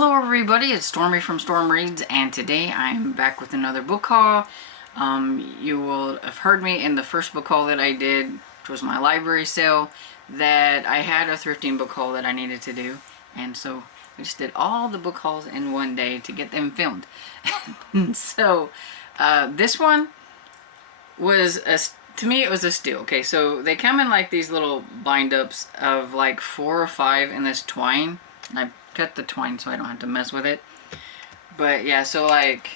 Hello everybody, it's Stormy from Storm Reads, and today I'm back with another book haul. You will have heard me in the first book haul that I did, which was my library sale, that I had a thrifting book haul that I needed to do, and so we just did all the book hauls in one day to get them filmed. So this one was, to me it was a steal. Okay, so they come in like these little bind-ups of like 4 or 5 in this twine, and I cut the twine so I don't have to mess with it. But yeah, so like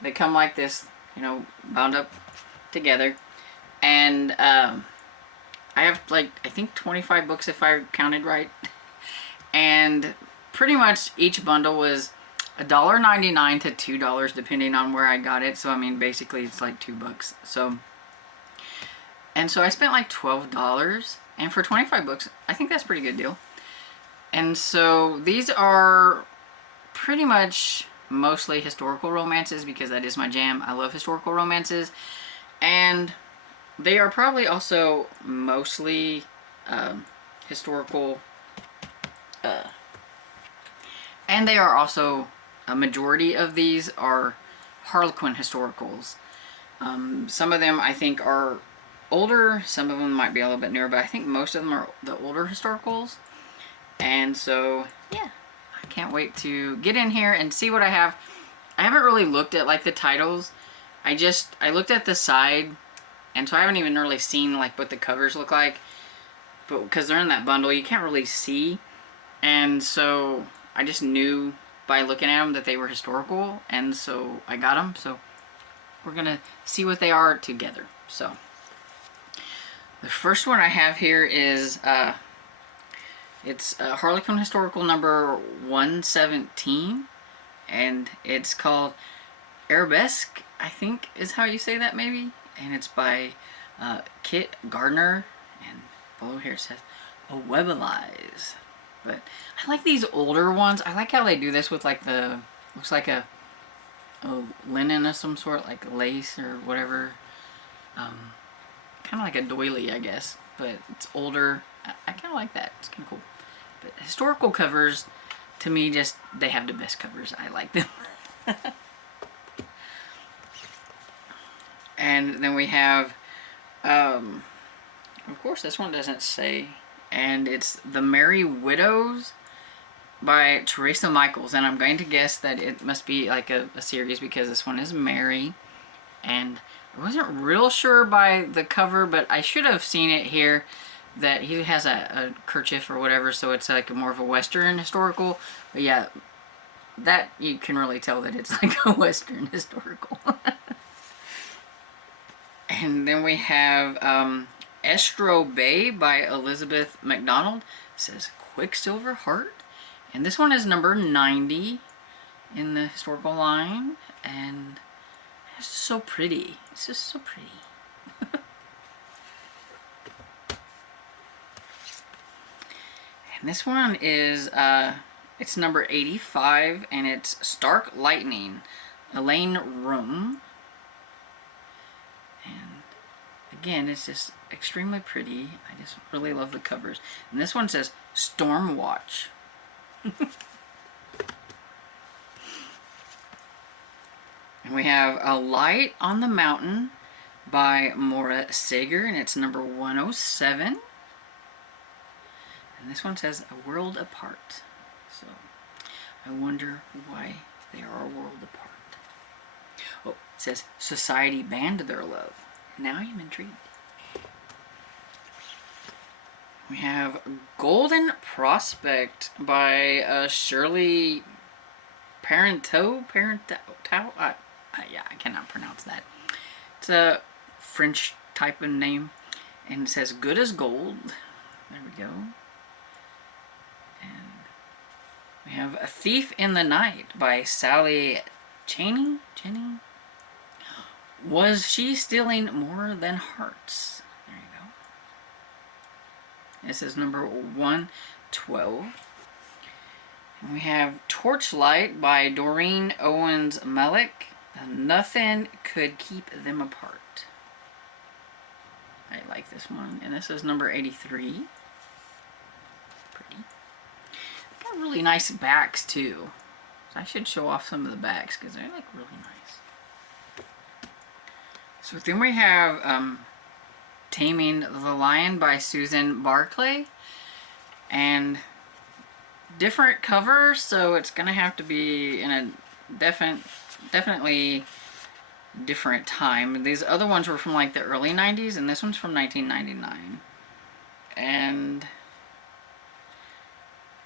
they come like this, you know, bound up together, and I have like I think 25 books if I counted right, and pretty much each bundle was $1.99 to $2 depending on where I got it. So I mean basically it's like $2. So I spent like $12, and for 25 books I think that's a pretty good deal. And so these are pretty much mostly historical romances because that is my jam. I love historical romances. And they are probably also mostly historical. And they are also, a majority of these are Harlequin historicals. Some of them I think are older. Some of them might be a little bit newer. But I think most of them are the older historicals. And so, yeah, I can't wait to get in here and see what I have. I haven't really looked at like the titles. I looked at the side, and so I haven't even really seen like what the covers look like. But because they're in that bundle, you can't really see. And so I just knew by looking at them that they were historical, and so I got them. So we're gonna see what they are together. So the first one I have here is it's Harlequin Historical number 117, and it's called Arabesque, I think is how you say that maybe, and it's by Kit Gardner, and below here it says A Web of Lies. But I like these older ones. I like how they do this with like the, looks like a linen of some sort, like lace or whatever, kind of like a doily I guess, but it's older. I kind of like that. It's kind of cool. But historical covers, to me, just, they have the best covers. I like them. And then we have, of course, this one doesn't say, and it's The Merry Widows by Teresa Michaels. And I'm going to guess that it must be like a series because this one is Mary. And I wasn't real sure by the cover, but I should have seen it here that he has a kerchief or whatever, so it's like more of a Western historical. But yeah, that you can really tell that it's like a Western historical. And then we have Estro Bay by Elizabeth MacDonald. It says Quicksilver Heart. And this one is number 90 in the historical line. And it's so pretty. It's just so pretty. And this one is, it's number 85, and it's Stark Lightning, Elaine Room. And again, it's just extremely pretty. I just really love the covers. And this one says Storm Watch. And we have A Light on the Mountain by Maura Sager, and it's number 107. And this one says A World Apart. So I wonder why they are a world apart. Oh, it says Society banned their love. Now I'm intrigued. We have Golden Prospect by Shirley Parenteau. Yeah, I cannot pronounce that. It's a French type of name, and it says Good as Gold. There we go. And we have A Thief in the Night by Sally Cheney. Was she stealing more than hearts? There you go. This is number 112. And we have Torchlight by Doreen Owens Malik. Nothing could keep them apart. I like this one. And this is number 83. Pretty. Got really nice backs too. I should show off some of the backs because they're like really nice. So then we have Taming the Lion by Susan Barclay, and different covers, so it's gonna have to be in a definitely different time. These other ones were from like the early 90s, and this one's from 1999. And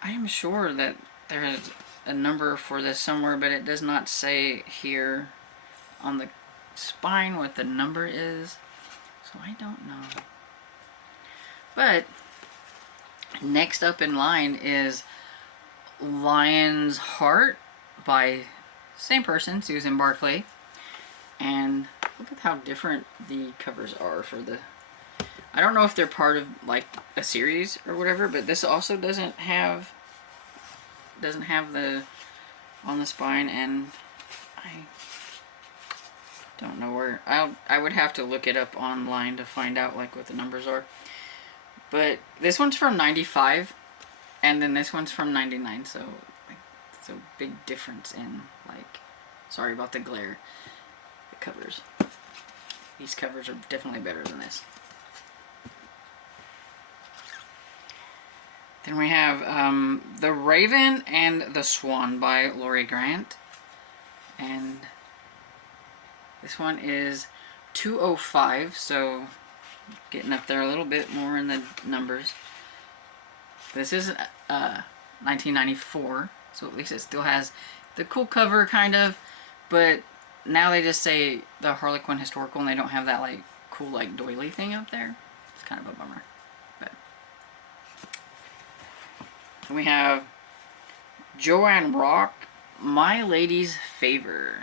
I am sure that there is a number for this somewhere, but it does not say here on the spine what the number is, so I don't know. But next up in line is Lion's Heart by same person, Susan Barclay. And look at how different the covers are for the... I don't know if they're part of like a series or whatever, but this also doesn't have the on the spine, and I don't know where. I would have to look it up online to find out like what the numbers are. But this one's from 95, and then this one's from 99, so like it's a big difference in like, sorry about the glare, the covers. These covers are definitely better than this. Then we have The Raven and the Swan by Laurie Grant. And this one is 205, so getting up there a little bit more in the numbers. This is 1994, so at least it still has the cool cover kind of, but now they just say the Harlequin Historical and they don't have that like cool like doily thing up there. It's kind of a bummer. But then we have Joanne Rock, My Lady's Favor.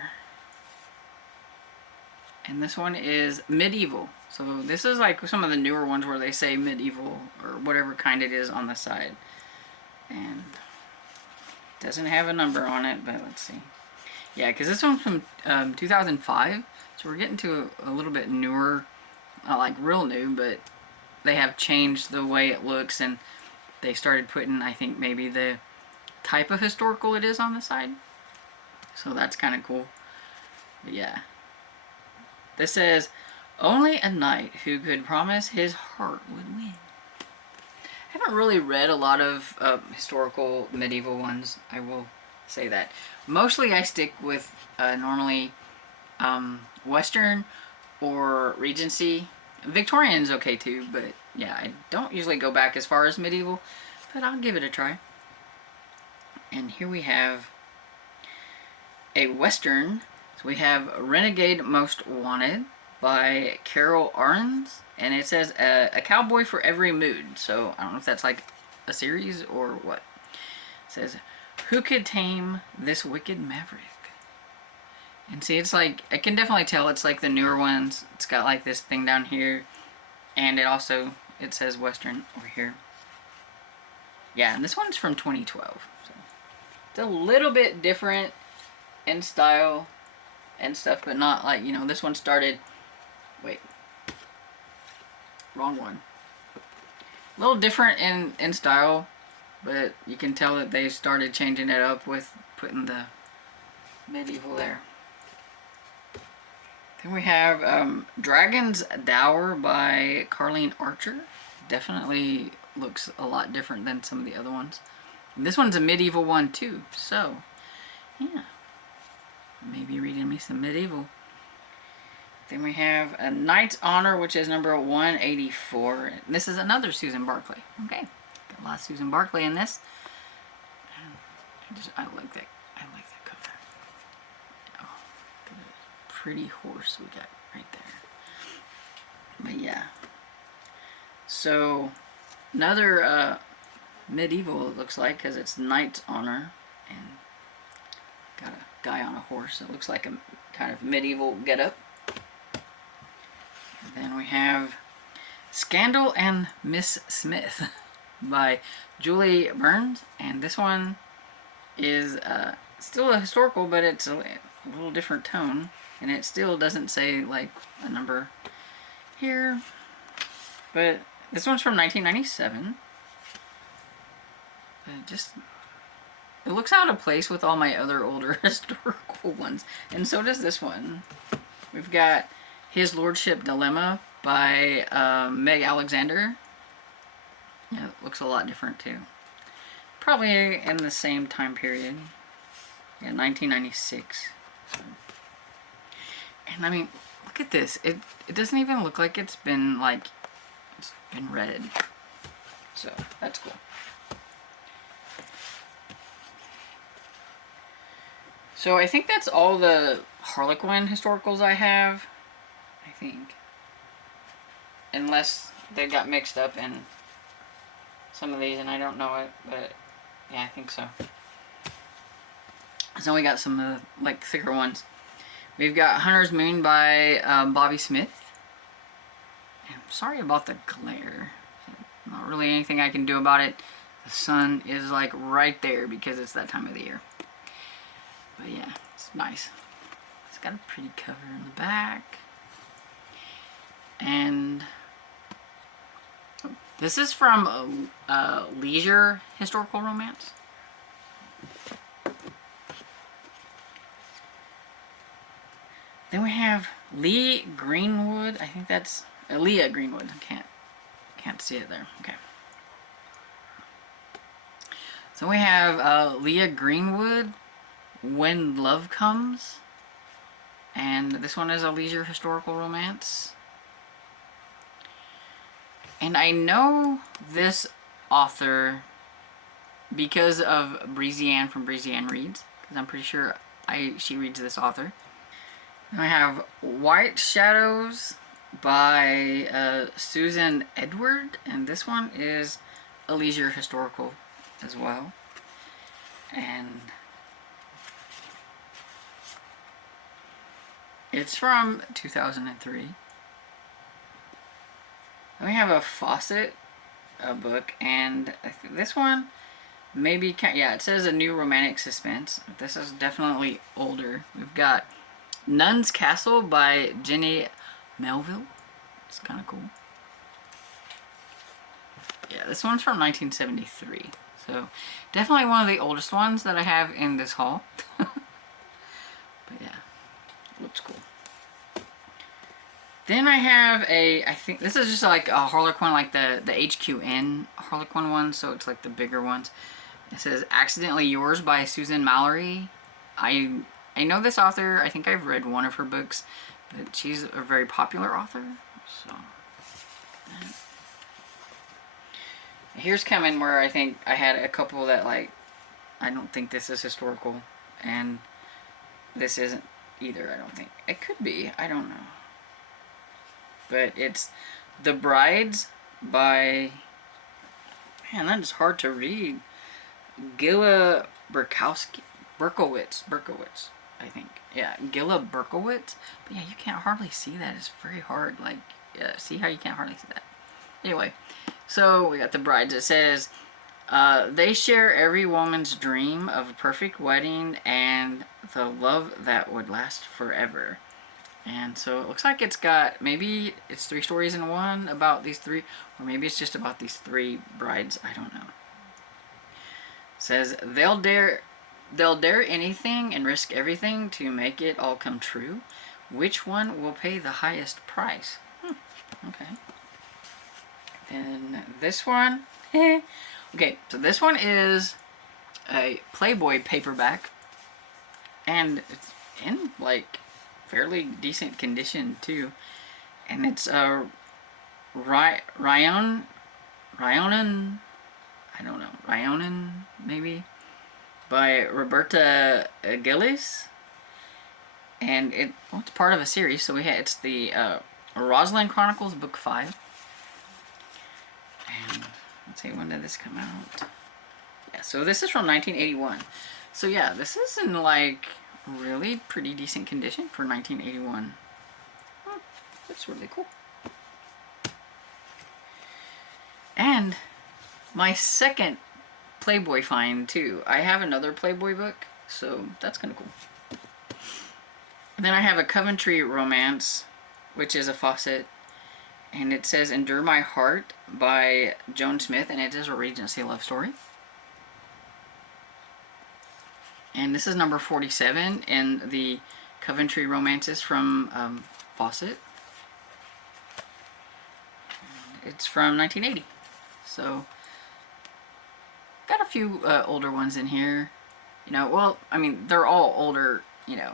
And this one is medieval. So this is like some of the newer ones where they say medieval or whatever kind it is on the side. And it doesn't have a number on it, but let's see. Yeah, because this one's from 2005. So we're getting to a little bit newer, not like real new, but they have changed the way it looks, and they started putting, I think, maybe the type of historical it is on the side. So that's kind of cool. But yeah. This says, only a knight who could promise his heart would win. I haven't really read a lot of historical medieval ones, I will say that. Mostly I stick with normally Western or Regency. Victorian's okay too, but yeah, I don't usually go back as far as medieval, but I'll give it a try. And here we have a Western. So we have Renegade Most Wanted by Carol Arens, and it says a cowboy for every mood. So I don't know if that's like a series or what. It says, who could tame this wicked maverick? And see, it's like, I can definitely tell it's like the newer ones. It's got like this thing down here, and it says Western over here. Yeah, and this one's from 2012. So it's a little bit different in style and stuff, but not like, you know, this one started, wait, wrong one. A little different in style, but you can tell that they started changing it up with putting the medieval there. Then we have Dragon's Dower by Carleen Archer. Definitely looks a lot different than some of the other ones. And this one's a medieval one too, so yeah. Maybe reading me some medieval. Then we have A Knight's Honor, which is number 184. This is another Susan Barclay. Okay, got a lot of Susan Barclay in this. I like that. I like that cover. Oh, look at that pretty horse we got right there. But yeah. So another medieval, it looks like, because it's Knight's Honor, and got a guy on a horse. It looks like a kind of medieval getup. And then we have Scandal and Miss Smith by Julie Burns, and this one is still a historical, but it's a little different tone, and it still doesn't say like a number here. But this one's from 1997. it looks out of place with all my other older historical ones. And so does this one. We've got His Lordship Dilemma by Meg Alexander. Yeah, it looks a lot different too. Probably in the same time period. Yeah, 1996. And I mean, look at this. It doesn't even look like it's been read. So that's cool. So I think that's all the Harlequin historicals I have. I think. Unless they got mixed up in some of these and I don't know it, but yeah, I think so. So we got some of the thicker ones. We've got Hunter's Moon by Bobby Smith. I'm sorry about the glare. Not really anything I can do about it. The sun is right there because it's that time of the year. But yeah, it's nice. It's got a pretty cover in the back. And this is from Leisure Historical Romance. Then we have Lee Greenwood. I think that's Leah Greenwood. Can't see it there. Okay. So we have Leah Greenwood, When Love Comes. And this one is a leisure historical romance. And I know this author because of Breezy Ann from Breezy Ann Reads, because I'm pretty sure she reads this author. And I have White Shadows by Susan Edward, and this one is a leisure historical as well. And it's from 2003. Then we have a Fawcett book, and I think this one maybe, yeah, it says a new romantic suspense. This is definitely older. We've got Nun's Castle by Jenny Melville. It's kind of cool. Yeah, this one's from 1973. So definitely one of the oldest ones that I have in this haul. But yeah, looks cool. Then I have I think this is just like a Harlequin, like the HQN Harlequin one, so it's like the bigger ones. It says Accidentally Yours by Susan Mallory. I know this author. I think I've read one of her books, but she's a very popular author. So here's coming where I think I had a couple that I don't think this is historical, and this isn't either. I don't think it could be. I don't know. But it's The Brides by, man, that is hard to read. Gilla Berkowitz, I think. Yeah, Gilla Berkowitz. But yeah, you can't hardly see that. It's very hard. Yeah, see how you can't hardly see that? Anyway, so we got The Brides. It says, they share every woman's dream of a perfect wedding and the love that would last forever. And so it looks like it's got, maybe it's 3 stories in one about these 3, or maybe it's just about these 3 brides. I don't know. It says they'll dare anything and risk everything to make it all come true. Which one will pay the highest price? Okay. Then this one. Okay, so this one is a Playboy paperback, and it's in fairly decent condition too, and it's Ryonen, I don't know, Ryonen maybe, by Roberta Gillis, and it's part of a series. So it's the Rosalind Chronicles book 5, and let's see, when did this come out? Yeah, so this is from 1981. So yeah, this is in really pretty decent condition for 1981. That's really cool. And my second Playboy find too. I have another Playboy book, so that's kind of cool. And then I have a Coventry romance, which is a Fawcett, and it says Endure My Heart by Joan Smith, and it is a Regency love story. And this is number 47 in the Coventry Romances from Fawcett. It's from 1980. So, got a few older ones in here. You know, well, I mean, they're all older, you know.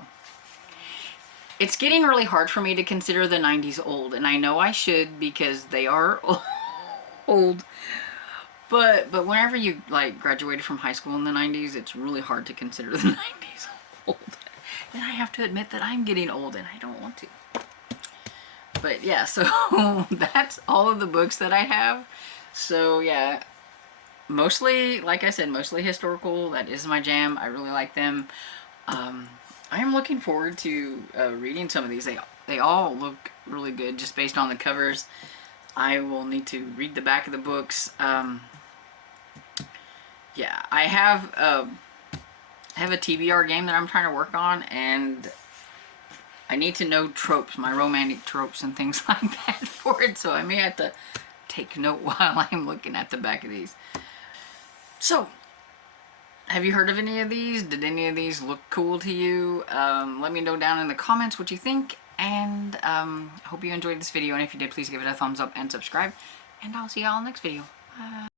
It's getting really hard for me to consider the 90s old, and I know I should because they are old. But whenever you, like, graduated from high school in the 90s, it's really hard to consider the 90s old. And I have to admit that I'm getting old and I don't want to. But yeah, so that's all of the books that I have. So yeah, mostly, like I said, mostly historical. That is my jam. I really like them. I am looking forward to reading some of these. They all look really good just based on the covers. I will need to read the back of the books. Yeah, I have a TBR game that I'm trying to work on, and I need to know tropes, my romantic tropes and things like that for it, so I may have to take note while I'm looking at the back of these. So, have you heard of any of these? Did any of these look cool to you? Let me know down in the comments what you think, and I hope you enjoyed this video, and if you did, please give it a thumbs up and subscribe, and I'll see y'all in the next video. Bye.